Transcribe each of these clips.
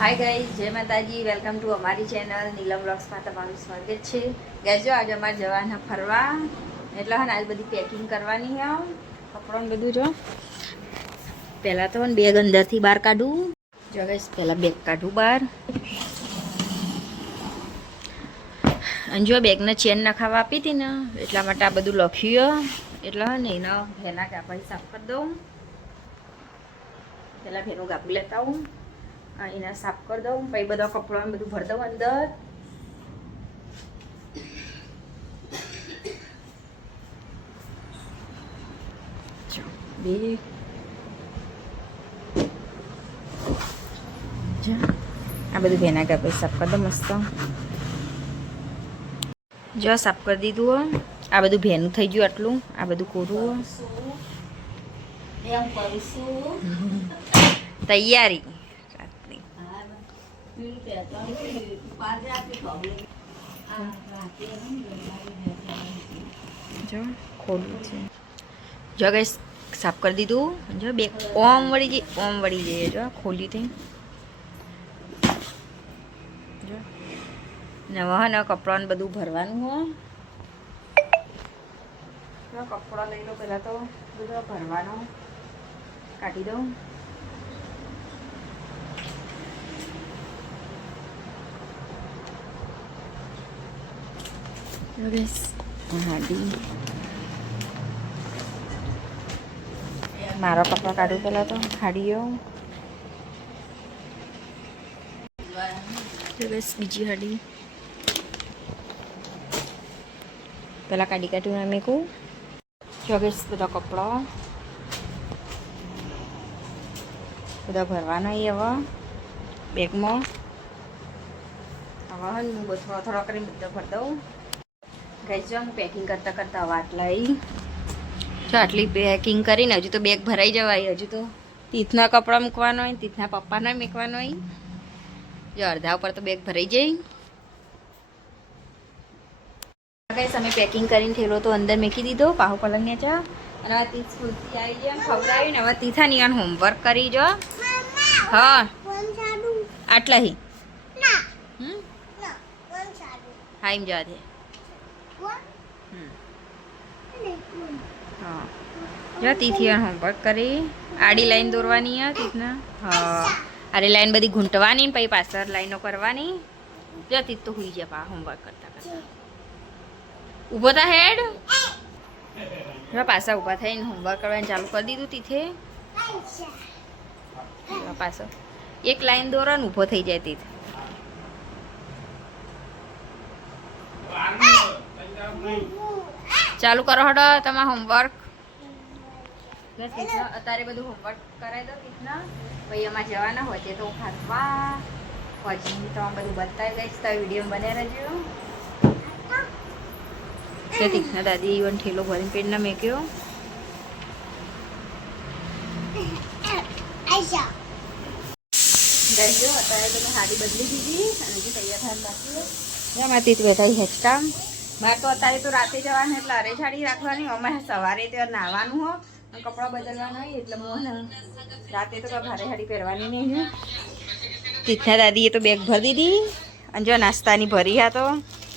Hi guys, જય માતાજી. Welcome to અમારી ચેનલ નીલમ બ્લોગ્સમાં તમારું સ્વાગત છે. ગાઈઝ જો આજે અમારે જવાના ફરવા, એટલે હા આજ બધી પેકિંગ કરવાની છે. કપડાં બધું જો પહેલાં તો બેગ અંદરથી બહાર કાઢું. જો ગાઈઝ પહેલાં બેગ કાઢું બહાર, અને જો બેગને ચેન નખાવા આપી હતી ને એટલા માટે આ બધું લખ્યું. એટલે હા ને એના ભેના ગાભા સાફ કરી દઉં. પહેલાં ભેનું ગાભું લેતા આવું, એને સાફ કરી દઉં. પછી બધા કપડાં બધું ભરી દઉં અંદર. બે આ બધું ભેના ગાભા સાફ કરી દઉં મસ્ત. જો સાફ કરી દીધું. આ બધું ભેનું થઈ ગયું. આટલું આ બધું કોરું તૈયારી જો ખોલું છે. જો ગાઈસ સાફ કરી દીધું. જો બે ઓમ વળી જઈએ. જો ખોલ્યું થઈ. જો નવા ને કપડાં બધું ભરવાનું હોય. કપડાં લઈ લો. પહેલાં તો બધું ભરવાનો કાઢી દઉં. મારો કપડાં કાઢું પહેલાં તો હાડીઓ. બીજી હાડી પહેલાં કાઢું મેકું. ચોગેસ બધા કપડાં બધા ભરવાના હવે બેગમાં. હવે હું થોડા થોડા કરીને બધા ભરી દઉં. ગઈ જો હું પેકિંગ કરતાં કરતાં વાત લઈ. જો આટલી પેકિંગ કરીને હજુ તો બેગ ભરાઈ જવાય. હજુ તો તીથના કપડાં મૂકવાનો હોય, તીથના પપ્પાના મૂકવાનો હોય. જો અડધા ઉપર તો બેગ ભરાઈ જાય. ગાઈસ અમે પેકિંગ કરીને થેલો તો અંદર મૂકી દીધો પાહો પલંગ ચા. અને હવે તીથ સ્કૂલથી આવી જાય ખવડાવીને હવે તીથા નિયાન હોમવર્ક કરી જો. હા આટલા હી હા એમ જવા દે. હા જો તીથી હોમવર્ક કરી. આડી લાઈન દોરવાની આ તીથના. હા આડી લાઈન બધી ઘૂંટવાની ને પછી પાછળ લાઈનો કરવાની. જો તીથ તો હુઈ જાય પા હોમવર્ક કરતા કરતા. ઊભો થા હેડ. જો પાછા ઊભા થઈને હોમવર્ક કરવાનું ચાલુ કરી દીધું તીથે. પાછો એક લાઈન દોરો ને ઊભો થઈ જાય તીથ. ચાલુ કરો હડો તમારા હોમવર્ક. અત્યારે બધું હોમવર્ક કરાવી દો તીથના. પછી એમાં જવાના હોય તે તો ખાતવા પછી તો બધું બતાવી દઈશ. તો વિડીયો બને રહેજો. તીથના દાદી ઈવન ઠેલો ભરીને પેટના મેક્યો. ગઈ અત્યારે તો મેં હાડી બદલી દીધી અને હજી તૈયાર થઈને બાકી. એમાં તીથ બેઠા હેચકામ. મારે તો અત્યારે તો રાતે જવાનું એટલે અરે છાડી રાખવાની. અમે સવારે ત્યાં નાહવાનું હોય અને કપડાં બદલવાના હોય એટલે મને રાતે તો ભારે હાડી પહેરવાની નહીં. તીથના દાદીએ તો બેગ ભરી દીધી. અને જો નાસ્તાની ભરી હા તો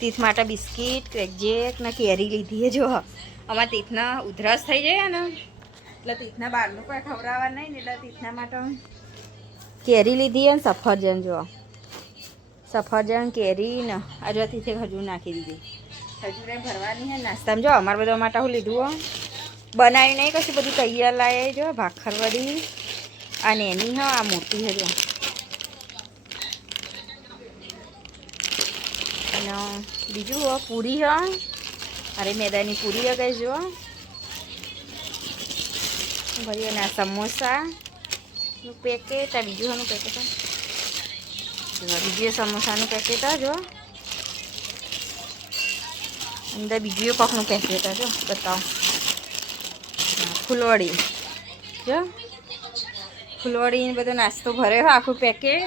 તીથ માટે બિસ્કીટ ક્રેકજેક ને કેરી લીધી. જો અમારા તીથના ઉધરસ થઈ જાય ને એટલે તીથના બહારનું કોઈ ખવડાવવા નહીં ને એટલે તીથના માટે કેરી લીધી. અને સફરજન જો સફરજન કેરી ને આજે તીથે ખજૂર નાખી દીધી. ખજૂરે ભરવાની છે નાસ્તામાં. જો અમારે બધા માટે હું લીધું હો બનાવી નહીં કશું બધું તૈયાર લાવે. જો ભાખરવડી અને એની હા આ મોટી છે જો. અને બીજું હો પૂરી હ. અરે મેદાની પૂરી લગાવી જો ભરી. અને આ સમોસાનું પેકેટ. આ બીજું શાનું પેકેટ બીજું સમોસાનું પેકેટ જો. અંદર બીજું કોકનું પેકેટ જો બતાવો. ફૂલવડી જો ફૂલવડી બધો નાસ્તો ભર્યો આખું પેકેટ.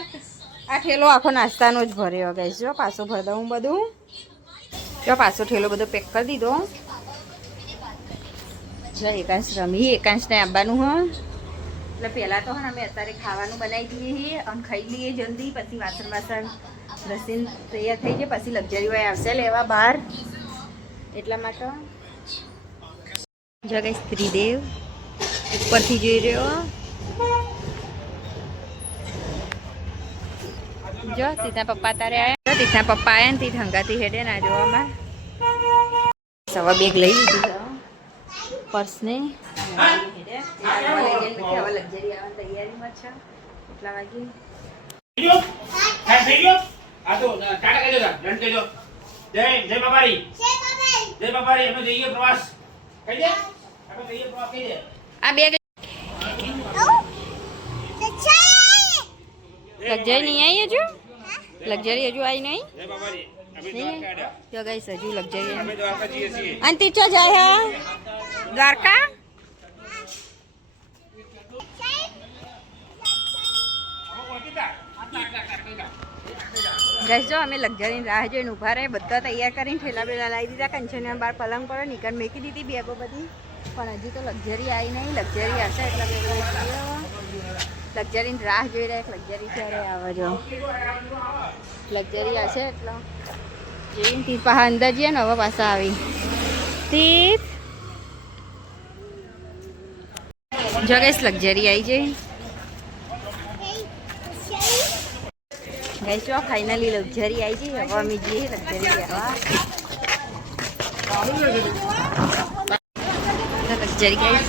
આ ઠેલો આખો નાસ્તાનો જ ભર્યો ગઈ. જો પાછો ભરી દઉં બધું. જો પાછો ઠેલો બધો પેક કરી દીધો. જો એકાંશ રમી એકાંશને આવવાનું હોય એટલે પહેલાં તો અમે અત્યારે ખાવાનું બનાવી દઈએ છીએ અને ખાઈ લઈએ જલ્દી, પછી વાસણ ઘસીને તૈયાર થઈ જાય, પછી લક્ઝરી વાય આવશે લેવા બહાર. એટલા માટે જગા સ્ત્રીદેવ ઉપરથી જોઈ રહ્યો. જો તીના પપ્પા તારે આવ્યા, તીના પપ્પા આવ્યા ને તી હંગાથી હેડે ના જોવામાં. સવા બેગ લઈ લીધું પર્સને. હવે લક્ઝરી આવવાની તૈયારીમાં છે. કેટલા વાગે આ બેગ લક્ઝરી નહીં આવી હજુ? લક્ઝરી હજુ આવી નહીં? જો ગાઈસ હજુ લક્ઝરી અંતિ ચો જાય હે દ્વારકા. ગાઈસ જો અમે લક્ઝરીની રાહ જોઈને ઊભા રહે, બધા તૈયાર કરીને ઠેલા બેલા લાવી દીધા. કંચનીના બહાર પલંગ પર નીકળ મેકી દીધી બેગો બધી, પણ હજી તો લક્ઝરી આવી નહીં. લક્ઝરી આવશે એટલે લક્ઝરીની રાહ જોઈ રહ્યા. લક્ઝરી ક્યારે આવે? જો લક્ઝરી આવશે એટલે જોઈને તીર પાછા અંદર જઈએ ને. હવે પાછા આવી તીર જો ગાઈસ લક્ઝરી આવી જઈ. ગાઈસ જો ફાઇનલી લક્ઝરી આવી જઈ. હવે અમે જઈએ લક્ઝરી લેવા. લક્ઝરી ગાઈસ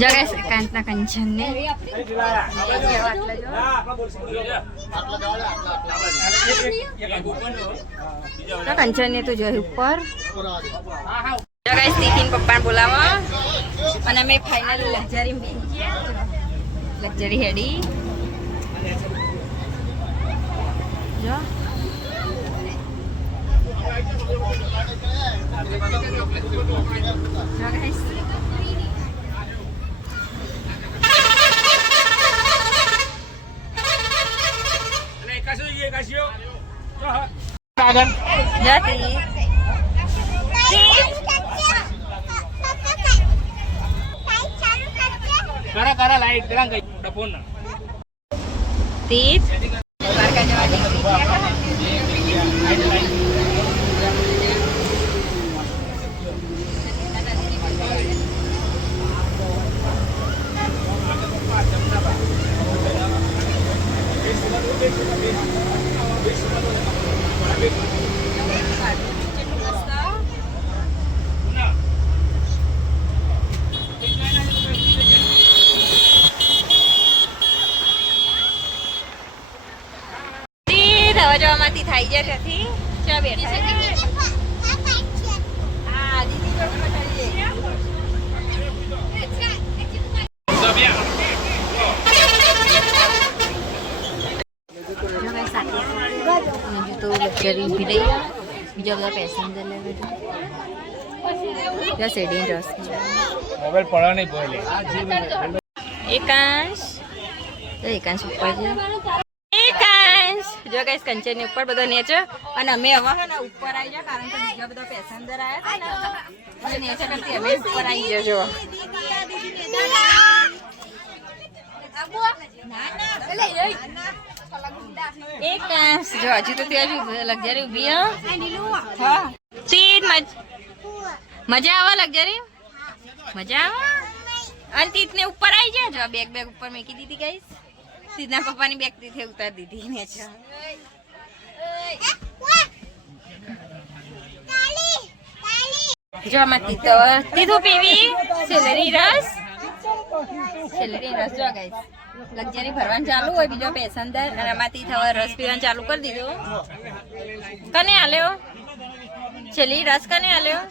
જગા કાંતના કંચન ને કંચન ને તો જોયું ઉપર. જગા ટિફિન પપ્પાને બોલાવા અને અમે ફાઇનલી લક્ઝરી બેસી ગયા. લક્ઝરી હેડી જો light terang gay dapon na tit marka jawadi જવામાંથી થઈ જાય ત્યાંથી ચા બેઠા હા દીદી જોડે બતાવીએ. તો લક્ઝરી ઉભી રહી. બીજા બધા પેસેન્જર લેવા ત્યાં શેડી રસ મોબાઈલ પડવા નહીં બોલે. એકાંશ ઉપર છે. જો ગાઈસ કંચન ની ઉપર બધો નેચે અને અમે હવે હે ને ઉપર આવી જા કારણ કે બીજા બધા પેસેન્જર આયા હતા ને નેચે કરતી અમે ઉપર આવી ગયા. જો એક જો હજી તો ત્યાં લક્ઝરી ઉભી હા. તીન મજા આવે લક્ઝરી મજા આવે. અને તીતને ઉપર આવી જાય. જો બેગ ઉપર મૂકી દીધી ગાઈસ. સીધા પપ્પાની બેગ થી ઉતારી દીધી મેં છે. જો આમાં તીધું પીવી સેલરી રસ જો ગાઈસ લક્ઝરી ભરવાનું ચાલુ હોય બીજો પેસેન્જર અને આમાંથી હવે રસ પીવાનું ચાલુ કરી દીધું. કને આલ્યો છેલ્લી રસ કને આલ્યો?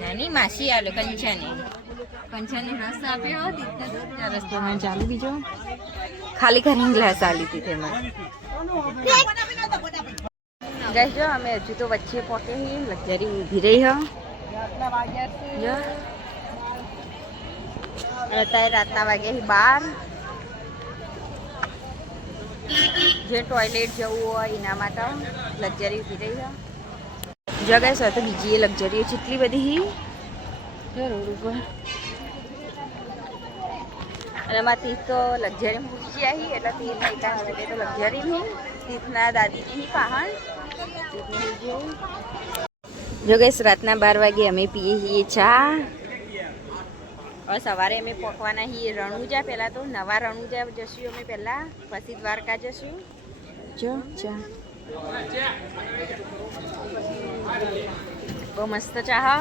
નાની માસી આલ્યો કંચાની રસ આપ્યો. રસ પીવાનું ચાલુ બીજો ખાલી કરીને ગ્લાસ આલી હતી તેમાં. ગાઈસ જો અમે હજુ તો વચ્ચે પહોંચે લક્ઝરી ઊભી રહી. અત્યારે રાતના વાગ્યા 12. જે ટોયલેટ જવું હોય એના માટે લક્ઝરી ઉભી રહી છે. જગ્યા સાથે બીજી એ લક્ઝરીઓ જેટલી બધી રોડ ઉપર. અને એમાં તીર્થ તો લક્ઝરી મૂકી જાય એટલે તીર્થ નહીં એટલે તો લક્ઝરી નહીં. તીર્થના દાદીની પહાણ જો ગઈશ રાતના 12 વાગે અમે પીએ છીએ ચા. હવે સવારે અમે પકવાના છીએ રણુજા. પહેલાં તો નવા રણુજા જશું અમે પહેલાં, પછી દ્વારકા જશું. જો ચા બહુ મસ્ત ચા.